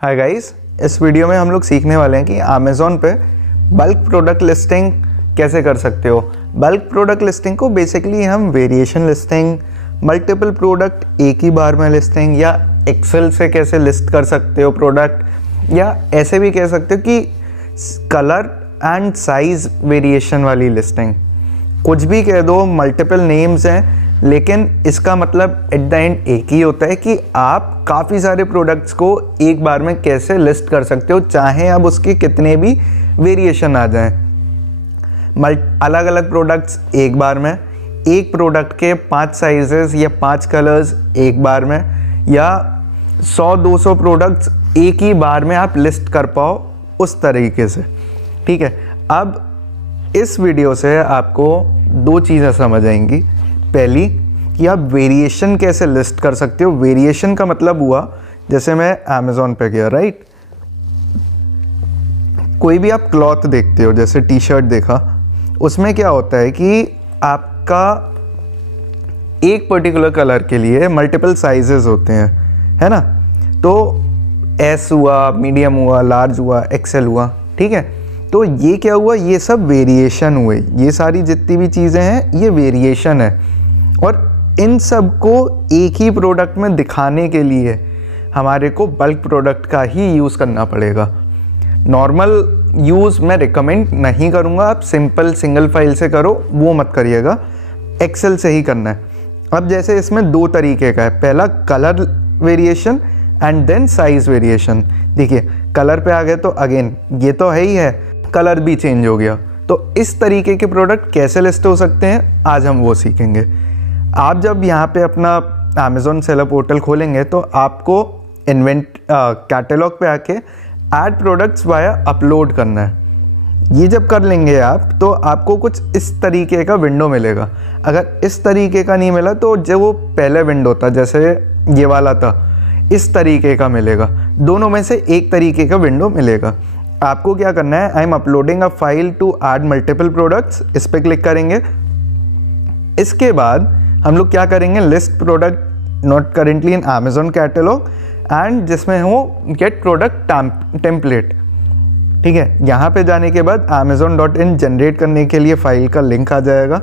Hi guys, इस video में हम लोग सीखने वाले हैं कि अमेज़ॉन पे बल्क प्रोडक्ट लिस्टिंग कैसे कर सकते हो। बल्क प्रोडक्ट लिस्टिंग को बेसिकली हम वेरिएशन लिस्टिंग, मल्टीपल प्रोडक्ट एक ही बार में लिस्टिंग, या एक्सेल से कैसे लिस्ट कर सकते हो प्रोडक्ट, या ऐसे भी कह सकते हो कि कलर एंड साइज़ वेरिएशन वाली लिस्टिंग। कुछ भी कह दो, मल्टीपल नेम्स हैं, लेकिन इसका मतलब एट द एंड एक ही होता है कि आप काफ़ी सारे प्रोडक्ट्स को एक बार में कैसे लिस्ट कर सकते हो, चाहे अब उसके कितने भी वेरिएशन आ जाएं। अलग अलग प्रोडक्ट्स एक बार में, एक प्रोडक्ट के 5 साइजेस या 5 कलर्स एक बार में, या 100-200 प्रोडक्ट्स एक ही बार में आप लिस्ट कर पाओ, उस तरीके से। ठीक है, अब इस वीडियो से आपको 2 चीज़ें समझ आएंगी। पहली कि आप वेरिएशन कैसे लिस्ट कर सकते हो। वेरिएशन का मतलब हुआ, जैसे मैं अमेज़ॉन पे गया, राइट, कोई भी आप क्लॉथ देखते हो, जैसे टी शर्ट देखा, उसमें क्या होता है कि आपका एक पर्टिकुलर कलर के लिए मल्टीपल साइजेस होते हैं, है ना। तो एस हुआ, मीडियम हुआ, लार्ज हुआ, एक्सेल हुआ, ठीक है। तो ये क्या हुआ, ये सब वेरिएशन हुए। ये सारी जितनी भी चीज़ें हैं ये वेरिएशन है, और इन सब को एक ही प्रोडक्ट में दिखाने के लिए हमारे को बल्क प्रोडक्ट का ही यूज़ करना पड़ेगा। नॉर्मल यूज़ मैं रिकमेंड नहीं करूँगा, आप सिंपल सिंगल फाइल से करो, वो मत करिएगा, एक्सेल से ही करना है। अब जैसे इसमें 2 तरीके का है, पहला colour variation and then size variation. देखिए कलर पे आ गए तो अगेन ये तो है ही है, कलर भी चेंज हो गया। तो इस तरीके के प्रोडक्ट कैसे लिस्ट हो सकते हैं, आज हम वो सीखेंगे। आप जब यहाँ पे अपना अमेज़ॉन सेलर पोर्टल खोलेंगे तो आपको कैटलॉग पे आके ऐड प्रोडक्ट्स वाया अपलोड करना है। ये जब कर लेंगे आप, तो आपको कुछ इस तरीके का विंडो मिलेगा। अगर इस तरीके का नहीं मिला तो जो वो पहले विंडो था, जैसे ये वाला था, इस तरीके का मिलेगा। दोनों में से एक तरीके का विंडो मिलेगा। आपको क्या करना है, I am uploading a file to add multiple products, इस पर क्लिक करेंगे। इसके बाद हम लोग क्या करेंगे, list product not currently in Amazon catalogue, and जिसमें हो गेट प्रोडक्ट टेम्पलेट। ठीक है, यहाँ पे जाने के बाद amazon.in जनरेट करने के लिए फाइल का लिंक आ जाएगा।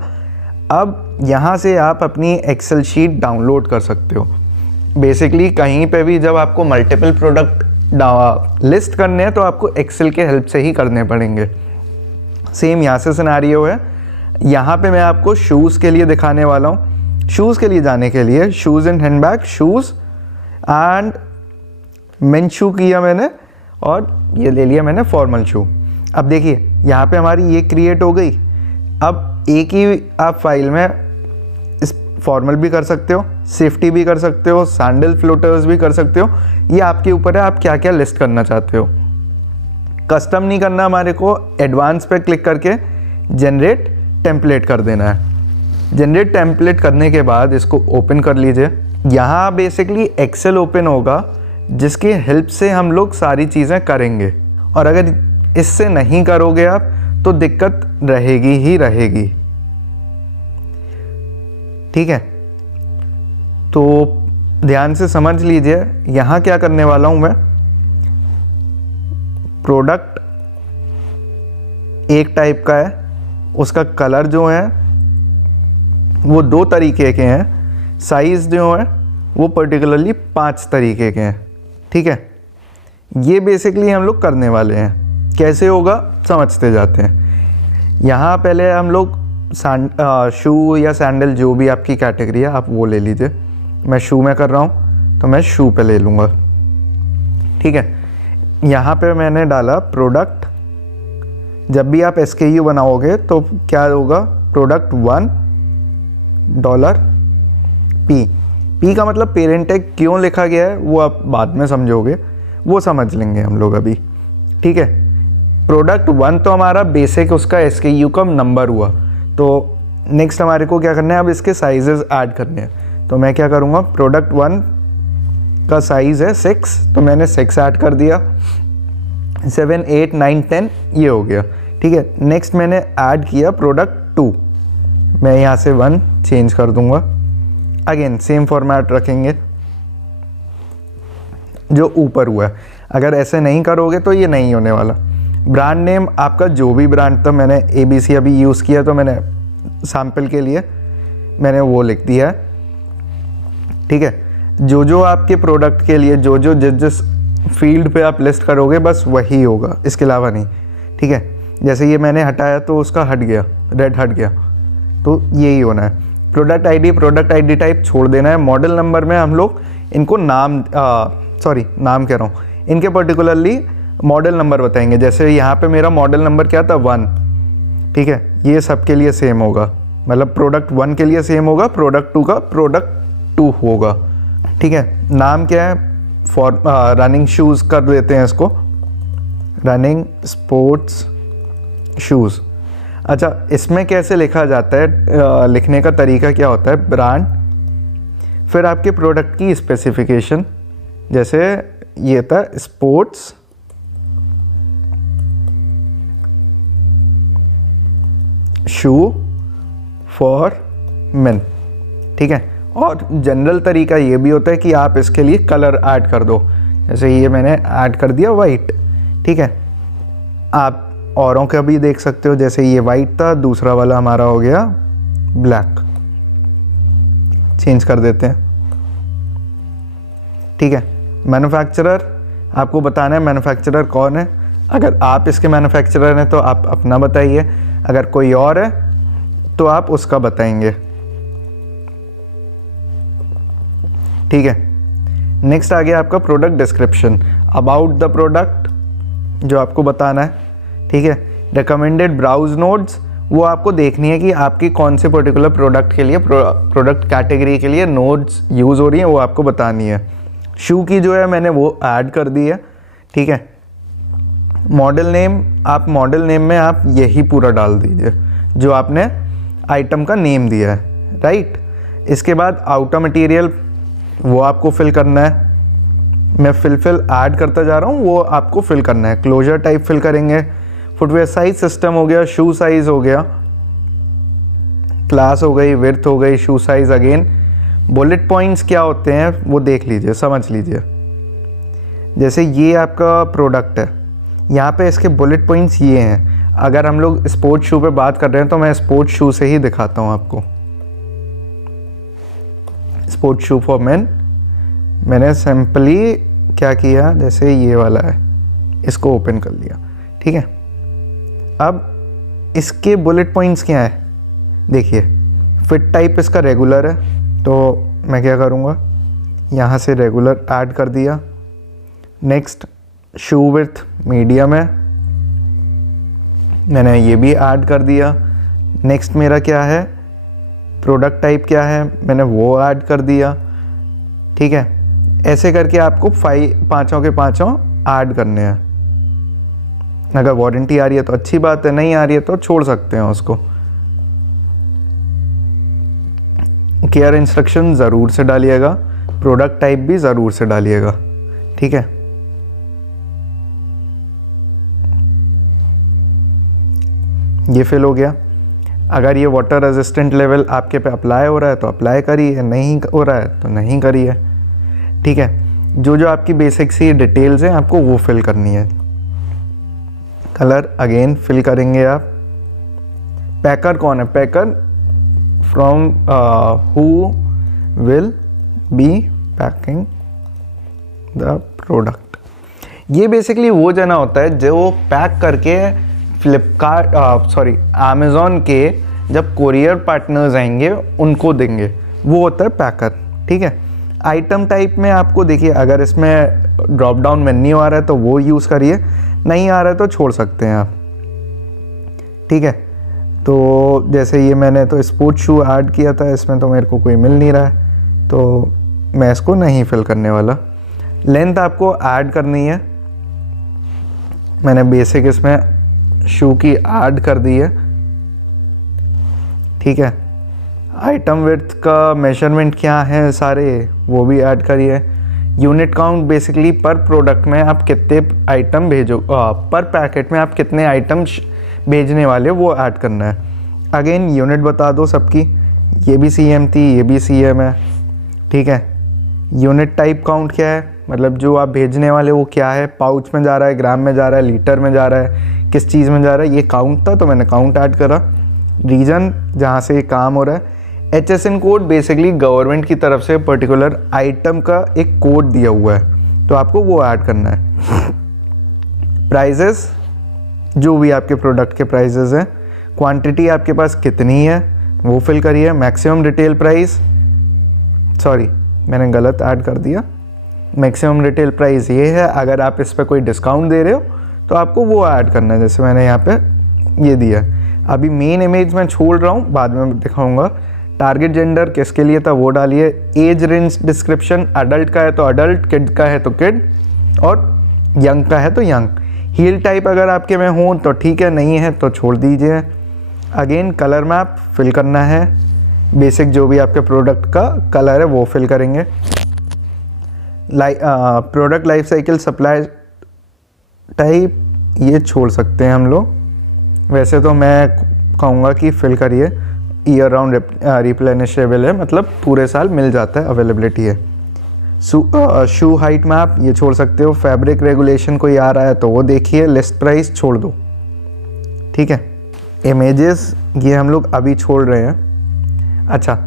अब यहाँ से आप अपनी एक्सेल शीट डाउनलोड कर सकते हो। बेसिकली कहीं पे भी जब आपको मल्टीपल प्रोडक्ट लिस्ट करने हैं तो आपको एक्सेल के हेल्प से ही करने पड़ेंगे। सेम यहाँ से सिनेरियो है। यहाँ पे मैं आपको शूज़ के लिए दिखाने वाला हूँ। शूज़ के लिए जाने के लिए shoes and handbag, shoes and men shoe किया मैंने, और ये ले लिया मैंने फॉर्मल शू। अब देखिए यहाँ पे हमारी ये क्रिएट हो गई। अब एक ही आप फाइल में इस फॉर्मल भी कर सकते हो, सेफ्टी भी कर सकते हो, सैंडल फ्लोटर्स भी कर सकते हो। ये आपके ऊपर है, आप क्या क्या लिस्ट करना चाहते हो। कस्टम नहीं करना, हमारे को एडवांस पे क्लिक करके जनरेट टेम्पलेट कर देना है। जनरेट टेम्पलेट करने के बाद इसको ओपन कर लीजिए। यहाँ बेसिकली एक्सेल ओपन होगा, जिसकी हेल्प से हम लोग सारी चीज़ें करेंगे। और अगर इससे नहीं करोगे आप तो दिक्कत रहेगी ही रहेगी। ठीक है, तो ध्यान से समझ लीजिए। यहाँ क्या करने वाला हूँ मैं, प्रोडक्ट एक टाइप का है, उसका कलर जो है वो 2 तरीके के हैं, साइज़ जो है वो पर्टिकुलरली 5 तरीके के हैं। ठीक है, ये बेसिकली हम लोग करने वाले हैं। कैसे होगा समझते जाते हैं। यहाँ पहले हम लोग शू या सैंडल, जो भी आपकी कैटेगरी है आप वो ले लीजिए। मैं शू में कर रहा हूँ तो मैं शू पे ले लूँगा। ठीक है, यहाँ पे मैंने डाला प्रोडक्ट। जब भी आप SKU बनाओगे तो क्या होगा, प्रोडक्ट $1 P का मतलब पेरेंट टैग क्यों लिखा गया है वो आप बाद में समझोगे, वो समझ लेंगे हम लोग अभी। ठीक है, प्रोडक्ट 1 तो हमारा बेसिक उसका SKU का नंबर हुआ। तो नेक्स्ट हमारे को क्या करना है, अब इसके साइजेस ऐड करने हैं। तो मैं क्या करूँगा, प्रोडक्ट 1 का साइज़ है 6, तो मैंने 6 ऐड कर दिया। 7, 8, 9, 10 ये हो गया। ठीक है, नेक्स्ट मैंने ऐड किया प्रोडक्ट 2, मैं यहाँ से 1 चेंज कर दूँगा। अगेन सेम फॉर्मेट रखेंगे जो ऊपर हुआ है। अगर ऐसे नहीं करोगे तो ये नहीं होने वाला। ब्रांड नेम आपका जो भी ब्रांड था, मैंने ABC अभी यूज़ किया तो मैंने सैम्पल के लिए मैंने वो लिख दिया है, ठीक है। जो आपके प्रोडक्ट के लिए जो जिस फील्ड पे आप लिस्ट करोगे बस वही होगा, इसके अलावा नहीं, ठीक है। जैसे ये मैंने हटाया तो उसका हट गया, रेड हट गया, तो यही होना है। प्रोडक्ट आईडी टाइप छोड़ देना है। मॉडल नंबर में हम लोग इनको नाम नाम कह रहा हूँ, इनके पर्टिकुलरली मॉडल नंबर बताएंगे। जैसे यहाँ पे मेरा मॉडल नंबर क्या था 1, ठीक है। ये सबके लिए सेम होगा, मतलब प्रोडक्ट 1 के लिए सेम होगा, प्रोडक्ट 2 का प्रोडक्ट 2 होगा, ठीक है। नाम क्या है, फॉर रनिंग शूज़ कर देते हैं इसको, रनिंग स्पोर्ट्स शूज़। अच्छा, इसमें कैसे लिखा जाता है, लिखने का तरीका क्या होता है, ब्रांड, फिर आपके प्रोडक्ट की स्पेसिफिकेशन, जैसे ये था स्पोर्ट्स शू फॉर मेन, ठीक है। और जनरल तरीका ये भी होता है कि आप इसके लिए कलर ऐड कर दो, जैसे ये मैंने ऐड कर दिया वाइट, ठीक है। आप औरों का भी देख सकते हो, जैसे ये वाइट था, दूसरा वाला हमारा हो गया ब्लैक, चेंज कर देते हैं, ठीक है। मैन्युफैक्चरर आपको बताना है मैन्युफैक्चरर कौन है। अगर आप इसके मैन्युफैक्चरर हैं तो आप अपना बताइए, अगर कोई और है तो आप उसका बताएंगे, ठीक है। नेक्स्ट आ गया आपका product description, about the product जो आपको बताना है, ठीक है। रिकमेंडेड ब्राउज नोड्स, वो आपको देखनी है कि आपकी कौन से पर्टिकुलर प्रोडक्ट के लिए, प्रोडक्ट कैटेगरी के लिए नोड्स यूज़ हो रही हैं, वो आपको बतानी है। शू की जो है मैंने वो ऐड कर दी है, ठीक है। मॉडल नेम, आप मॉडल नेम में आप यही पूरा डाल दीजिए जो आपने आइटम का नेम दिया है, राइट। इसके बाद आउटर मटेरियल वो आपको फिल करना है, मैं फिल ऐड करता जा रहा हूँ, वो आपको फिल करना है। क्लोजर टाइप फिल करेंगे, फुटवेयर साइज सिस्टम हो गया, शू साइज हो गया, क्लास हो गई, विड्थ हो गई, शू साइज अगेन। बुलेट पॉइंट्स क्या होते हैं वो देख लीजिए, समझ लीजिए। जैसे ये आपका प्रोडक्ट है, यहाँ पे इसके बुलेट पॉइंट्स ये हैं। अगर हम लोग स्पोर्ट्स शू पे बात कर रहे हैं तो मैं स्पोर्ट्स शू से ही दिखाता हूँ आपको। स्पोर्ट्स शू फॉर मेन मैंने सिंपली क्या किया, जैसे ये वाला है, इसको ओपन कर लिया, ठीक है। अब इसके बुलेट पॉइंट्स क्या है, देखिए। फिट टाइप इसका रेगुलर है, तो मैं क्या करूँगा, यहाँ से रेगुलर ऐड कर दिया। नेक्स्ट शू विड्थ मीडियम है, मैंने ये भी ऐड कर दिया। नेक्स्ट मेरा क्या है, प्रोडक्ट टाइप क्या है, मैंने वो ऐड कर दिया, ठीक है। ऐसे करके आपको पाँचों के पाँचों ऐड करने हैं। अगर वारंटी आ रही है तो अच्छी बात है, नहीं आ रही है तो छोड़ सकते हैं उसको। केयर इंस्ट्रक्शन ज़रूर से डालिएगा, प्रोडक्ट टाइप भी ज़रूर से डालिएगा, ठीक है। ये फिल हो गया। अगर ये वाटर रेजिस्टेंट लेवल आपके पे अप्लाई हो रहा है तो अप्लाई करिए, नहीं हो रहा है तो नहीं करिए, ठीक है। जो आपकी बेसिक सी डिटेल्स हैं आपको वो फिल करनी है। कलर अगेन फिल करेंगे आप। पैकर कौन है, packer from who will be packing the product. ये बेसिकली वो जना होता है जो पैक करके अमेज़ॉन के जब कोरियर पार्टनर्स आएंगे उनको देंगे, वो होता है पैकर, ठीक है। आइटम टाइप में आपको देखिए, अगर इसमें ड्रॉप डाउन मेन्यू आ रहा है तो वो यूज़ करिए, नहीं आ रहा है तो छोड़ सकते हैं आप, ठीक है। तो जैसे ये मैंने तो स्पोर्ट्स शू ऐड किया था, इसमें तो मेरे को कोई मिल नहीं रहा है तो मैं इसको नहीं फिल करने वाला। लेंथ आपको ऐड करनी है, मैंने बेसिक इसमें शू की ऐड कर दी है, ठीक है। आइटम विड्थ का मेजरमेंट क्या है सारे वो भी ऐड करिए। यूनिट काउंट बेसिकली पर प्रोडक्ट में आप कितने आइटम भेजो, पर पैकेट में आप कितने आइटम भेजने वाले वो ऐड करना है। अगेन यूनिट बता दो सबकी, ये भी CM थी, ये भी CM है, ठीक है। यूनिट टाइप काउंट क्या है, मतलब जो आप भेजने वाले वो क्या है, पाउच में जा रहा है, ग्राम में जा रहा है, लीटर में जा रहा है, किस चीज़ में जा रहा है, ये काउंट था तो मैंने काउंट ऐड करा। रीजन जहाँ से ये काम हो रहा है। HSN कोड बेसिकली गवर्नमेंट की तरफ से पर्टिकुलर आइटम का एक कोड दिया हुआ है, तो आपको वो ऐड करना है। प्राइजेस, जो भी आपके प्रोडक्ट के प्राइजेस हैं, क्वांटिटी आपके पास कितनी है वो फिल करिए। मैक्सिमम रिटेल प्राइस, सॉरी मैंने गलत ऐड कर दिया, मैक्सिमम रिटेल प्राइस ये है। अगर आप इस पर कोई डिस्काउंट दे रहे हो तो आपको वो ऐड करना है, जैसे मैंने यहाँ पे ये दिया है। अभी मेन इमेज मैं छोड़ रहा हूँ, बाद में दिखाऊंगा। टारगेट जेंडर किसके लिए था वो डालिए। एज रेंज डिस्क्रिप्शन, अडल्ट का है तो अडल्ट, किड का है तो किड, और यंग का है तो यंग। हील टाइप अगर आपके में हो तो ठीक है, नहीं है तो छोड़ दीजिए। अगेन कलर मैप फिल करना है, बेसिक जो भी आपके प्रोडक्ट का कलर है वो फिल करेंगे। Product life cycle, supply type ये छोड़ सकते हैं हम लोग। वैसे तो मैं कहूँगा कि फिल करिए, ईयर राउंड रिप्लेनिशेबल है, मतलब पूरे साल मिल जाता है, अवेलेबिलिटी है। शू हाइट मैप ये छोड़ सकते हो। फैब्रिक रेगुलेशन कोई आ रहा है तो वो देखिए। लिस्ट प्राइस छोड़ दो, ठीक है। इमेजेस ये हम लोग अभी छोड़ रहे हैं। अच्छा,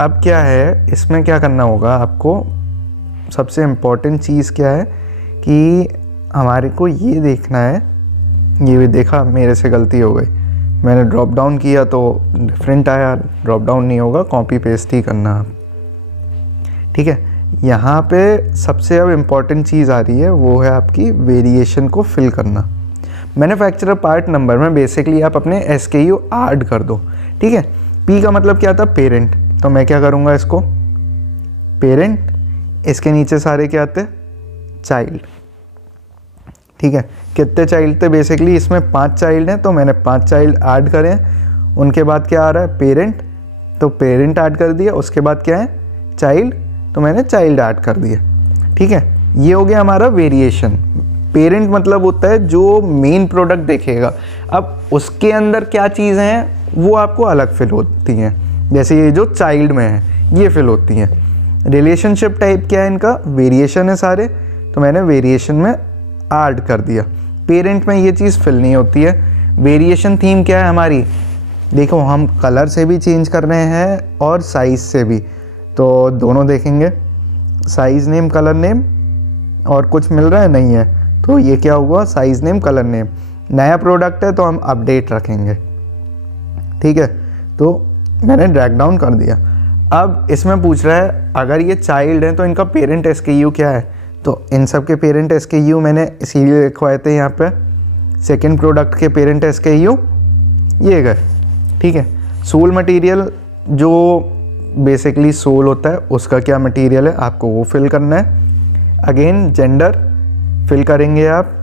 अब क्या है, इसमें क्या करना होगा आपको, सबसे इम्पॉर्टेंट चीज़ क्या है कि हमारे को ये देखना है, ये भी देखा मेरे से गलती हो गई, मैंने ड्रॉप डाउन किया तो डिफरेंट आया। ड्रॉप डाउन नहीं होगा, कॉपी पेस्ट ही करना आप, ठीक है। यहाँ पे सबसे अब इम्पॉर्टेंट चीज़ आ रही है, वो है आपकी वेरिएशन को फिल करना। मैन्युफैक्चरर पार्ट नंबर में बेसिकली आप अपने SKU ऐड कर दो, ठीक है। P का मतलब क्या था, पेरेंट, तो मैं क्या करूँगा इसको पेरेंट, इसके नीचे सारे क्या आते, चाइल्ड, ठीक है। कितने चाइल्ड थे, बेसिकली इसमें 5 चाइल्ड हैं तो मैंने 5 चाइल्ड ऐड करें। उनके बाद क्या आ रहा है, पेरेंट, तो पेरेंट ऐड कर दिया। उसके बाद क्या है, चाइल्ड, तो मैंने चाइल्ड ऐड कर दिया, ठीक है। ये हो गया हमारा वेरिएशन। पेरेंट मतलब होता है जो मेन प्रोडक्ट देखेगा, अब उसके अंदर क्या चीज़ें हैं वो आपको अलग फिल होती हैं, जैसे ये जो चाइल्ड में है ये फिल होती हैं। रिलेशनशिप टाइप क्या है इनका, वेरिएशन है सारे, तो मैंने वेरिएशन में ऐड कर दिया। पेरेंट में ये चीज़ फिल नहीं होती है। वेरिएशन थीम क्या है हमारी, देखो हम कलर से भी चेंज कर रहे हैं और साइज़ से भी, तो दोनों देखेंगे। साइज़ नेम, कलर नेम, और कुछ मिल रहा है नहीं है, तो ये क्या हुआ, साइज़ नेम, कलर नेम। नया प्रोडक्ट है तो हम अपडेट रखेंगे, ठीक है। तो मैंने ड्रैग डाउन कर दिया। अब इसमें पूछ रहा है अगर ये चाइल्ड है तो इनका पेरेंट SKU क्या है, तो इन सब के पेरेंट SKU मैंने इसीलिए लिखवाए थे यहाँ पे। सेकंड प्रोडक्ट के पेरेंट SKU ये गए, ठीक है। सोल मटेरियल, जो बेसिकली सोल होता है उसका क्या मटेरियल है आपको वो फिल करना है। अगेन जेंडर फिल करेंगे आप।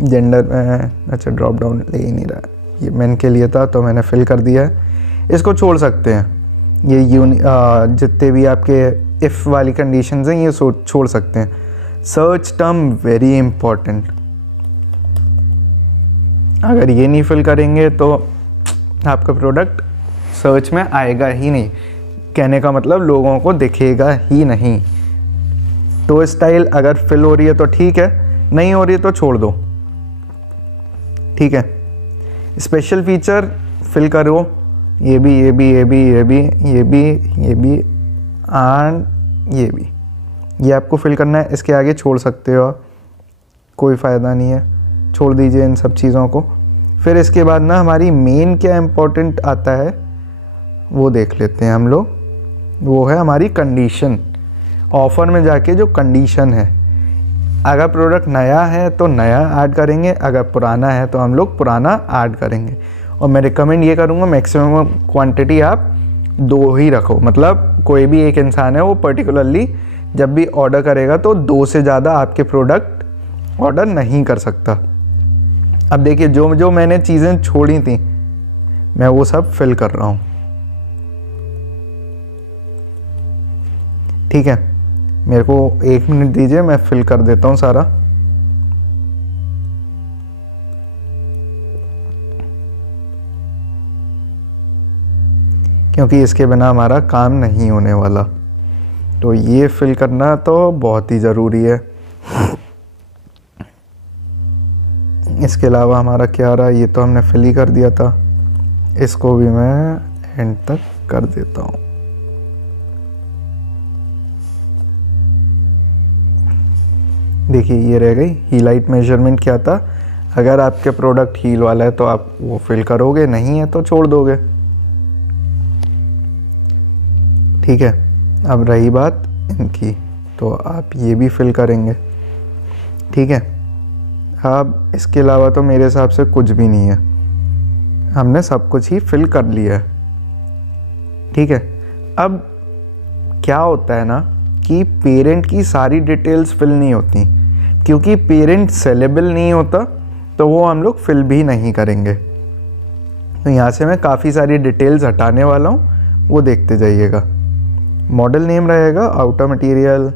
जेंडर में अच्छा ड्रॉप डाउन ले ही नहीं रहा, ये मैन के लिए था तो मैंने फिल कर दिया है। इसको छोड़ सकते हैं, ये जितने भी आपके इफ़ वाली कंडीशंस हैं ये छोड़ सकते हैं। सर्च टर्म वेरी इंपॉर्टेंट, अगर ये नहीं फिल करेंगे तो आपका प्रोडक्ट सर्च में आएगा ही नहीं, कहने का मतलब लोगों को दिखेगा ही नहीं। तो स्टाइल अगर फिल हो रही है तो ठीक है, नहीं हो रही है तो छोड़ दो, ठीक है। स्पेशल फीचर फिल करो, ये भी ये भी ये भी ये भी ये भी ये भी एंड ये भी, ये आपको फिल करना है। इसके आगे छोड़ सकते हो आप, कोई फ़ायदा नहीं है, छोड़ दीजिए इन सब चीज़ों को। फिर इसके बाद ना हमारी मेन क्या इम्पोर्टेंट आता है वो देख लेते हैं हम लोग, वो है हमारी कंडीशन। ऑफ़र में जाके जो कंडीशन है, अगर प्रोडक्ट नया है तो नया ऐड करेंगे, अगर पुराना है तो हम लोग पुराना ऐड करेंगे। और मैं रिकमेंड ये करूँगा मैक्सिमम क्वांटिटी आप 2 ही रखो, मतलब कोई भी एक इंसान है वो पर्टिकुलरली जब भी ऑर्डर करेगा तो 2 से ज़्यादा आपके प्रोडक्ट ऑर्डर नहीं कर सकता। अब देखिए जो जो मैंने चीज़ें छोड़ी थी मैं वो सब फिल कर रहा हूँ, ठीक है। मेरे को 1 मिनट दीजिए, मैं फिल कर देता हूँ सारा। क्योंकि इसके बिना हमारा काम नहीं होने वाला। तो ये फिल करना तो बहुत ही ज़रूरी है। इसके अलावा हमारा क्या रहा, ये तो हमने फिल ही कर दिया था, इसको भी मैं एंड तक कर देता हूँ। देखिए ये रह गई हील हाइट मेजरमेंट। क्या था, अगर आपके प्रोडक्ट हील वाला है तो आप वो फिल करोगे, नहीं है तो छोड़ दोगे। ठीक है, अब रही बात इनकी, तो आप ये भी फिल करेंगे। ठीक है, अब इसके अलावा तो मेरे हिसाब से कुछ भी नहीं है, हमने सब कुछ ही फिल कर लिया है। ठीक है, अब क्या होता है ना कि पेरेंट की सारी डिटेल्स फिल नहीं होती, क्योंकि पेरेंट सेलेबल नहीं होता तो वो हम लोग फिल भी नहीं करेंगे। तो यहाँ से मैं काफ़ी सारी डिटेल्स हटाने वाला हूँ, वो देखते जाइएगा। मॉडल नेम रहेगा, आउटर मटेरियल,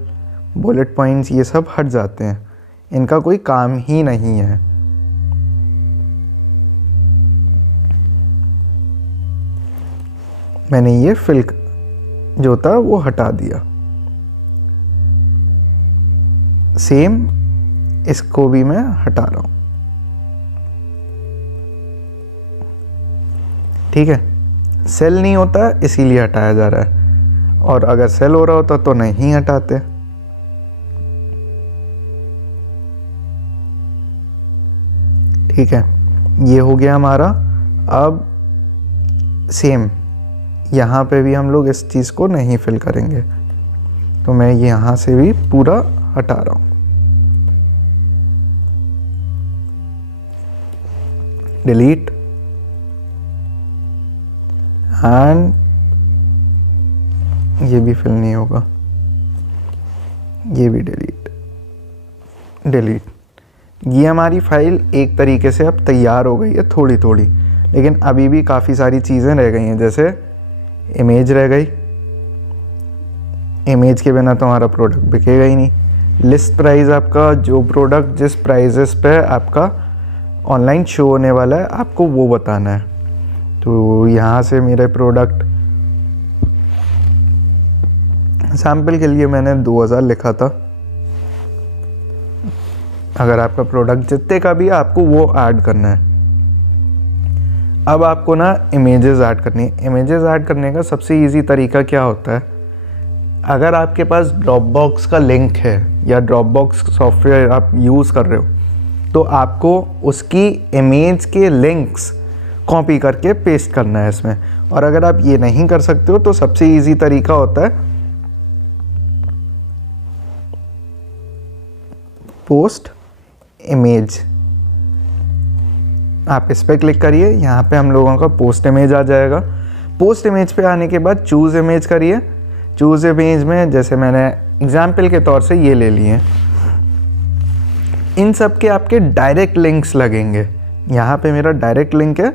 बुलेट पॉइंट्स, ये सब हट जाते हैं, इनका कोई काम ही नहीं है। मैंने ये फिल जो था वो हटा दिया। सेम इसको भी मैं हटा रहा हूं। ठीक है, सेल नहीं होता इसीलिए हटाया जा रहा है, और अगर सेल हो रहा होता तो नहीं हटाते। ठीक है, ये हो गया हमारा। अब सेम यहाँ पे भी हम लोग इस चीज़ को नहीं फिल करेंगे, तो मैं यहाँ से भी पूरा हटा रहा हूँ। डिलीट एंड ये भी फिल नहीं होगा, ये भी डिलीट। ये हमारी फाइल एक तरीके से अब तैयार हो गई है थोड़ी थोड़ी, लेकिन अभी भी काफ़ी सारी चीज़ें रह गई हैं। जैसे इमेज रह गई, इमेज के बिना तो हमारा प्रोडक्ट बिकेगा ही नहीं। लिस्ट प्राइस, आपका जो प्रोडक्ट जिस प्राइजेस पे आपका ऑनलाइन शो होने वाला है आपको वो बताना है। तो यहाँ से मेरे प्रोडक्ट सैम्पल के लिए मैंने 2000 लिखा था। अगर आपका प्रोडक्ट जितने का भी है आपको वो ऐड करना है। अब आपको ना इमेजेस ऐड करनी है। इमेजेस ऐड करने का सबसे इजी तरीका क्या होता है, अगर आपके पास ड्रॉपबॉक्स का लिंक है या ड्रॉपबॉक्स सॉफ्टवेयर आप यूज़ कर रहे हो, तो आपको उसकी इमेज के लिंक्स कॉपी करके पेस्ट करना है इसमें। और अगर आप ये नहीं कर सकते हो तो सबसे इजी तरीका होता है पोस्ट इमेज। आप इस पर क्लिक करिए, यहाँ पे हम लोगों का पोस्ट इमेज आ जाएगा। पोस्ट इमेज पे आने के बाद चूज़ इमेज करिए। चूज़ इमेज में जैसे मैंने एग्जाम्पल के तौर से ये ले लिए, इन सब के आपके डायरेक्ट लिंक्स लगेंगे। यहाँ पे मेरा डायरेक्ट लिंक है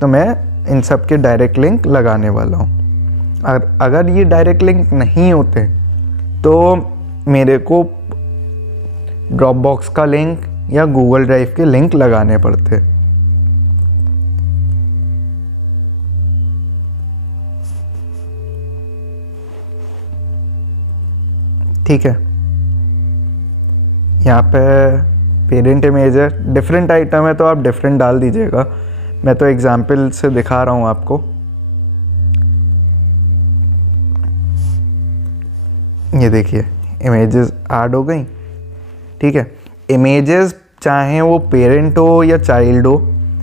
तो मैं इन सब के डायरेक्ट लिंक लगाने वाला हूँ। अगर ये डायरेक्ट लिंक नहीं होते तो मेरे को ड्रॉपबॉक्स का लिंक या गूगल ड्राइव के लिंक लगाने पड़ते। ठीक है, यहाँ पे पेरेंट इमेज है, डिफरेंट आइटम है तो आप डिफरेंट डाल दीजिएगा। मैं तो एग्जाम्पल से दिखा रहा हूँ आपको। ये देखिए इमेजेस ऐड हो गई। ठीक है, इमेजेस चाहे वो पेरेंट हो या चाइल्ड हो,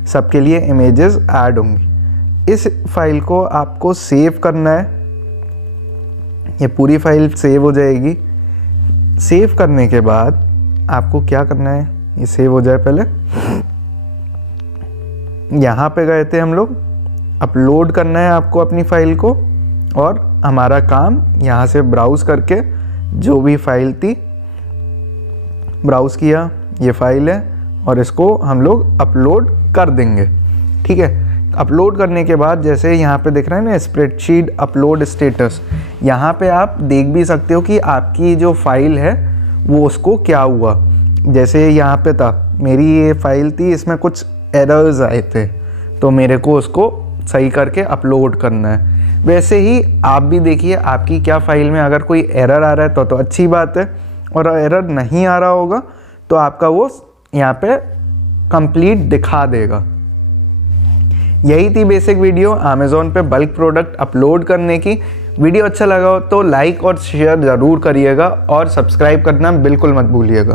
सबके लिए इमेजेस ऐड होंगी। इस फाइल को आपको सेव करना है। ये पूरी फाइल सेव हो जाएगी। सेव करने के बाद आपको क्या करना है, ये सेव हो जाए पहले, यहाँ पे गए थे हम लोग, अपलोड करना है आपको अपनी फाइल को। और हमारा काम यहाँ से ब्राउज़ करके जो भी फाइल थी ब्राउज़ किया, ये फाइल है, और इसको हम लोग अपलोड कर देंगे। ठीक है, अपलोड करने के बाद जैसे यहाँ पे दिख रहा है ना स्प्रेडशीट अपलोड स्टेटस, यहाँ पे आप देख भी सकते हो कि आपकी जो फाइल है वो उसको क्या हुआ। जैसे यहाँ पे था, मेरी ये फाइल थी, इसमें कुछ एरर्स आए थे तो मेरे को उसको सही करके अपलोड करना है। वैसे ही आप भी देखिए आपकी क्या फ़ाइल में अगर कोई एरर आ रहा है तो अच्छी बात है, और एरर नहीं आ रहा होगा तो आपका वो यहाँ पे कंप्लीट दिखा देगा। यही थी बेसिक वीडियो अमेज़ॉन पे बल्क प्रोडक्ट अपलोड करने की। वीडियो अच्छा लगा हो तो लाइक और शेयर ज़रूर करिएगा और सब्सक्राइब करना बिल्कुल मत भूलिएगा।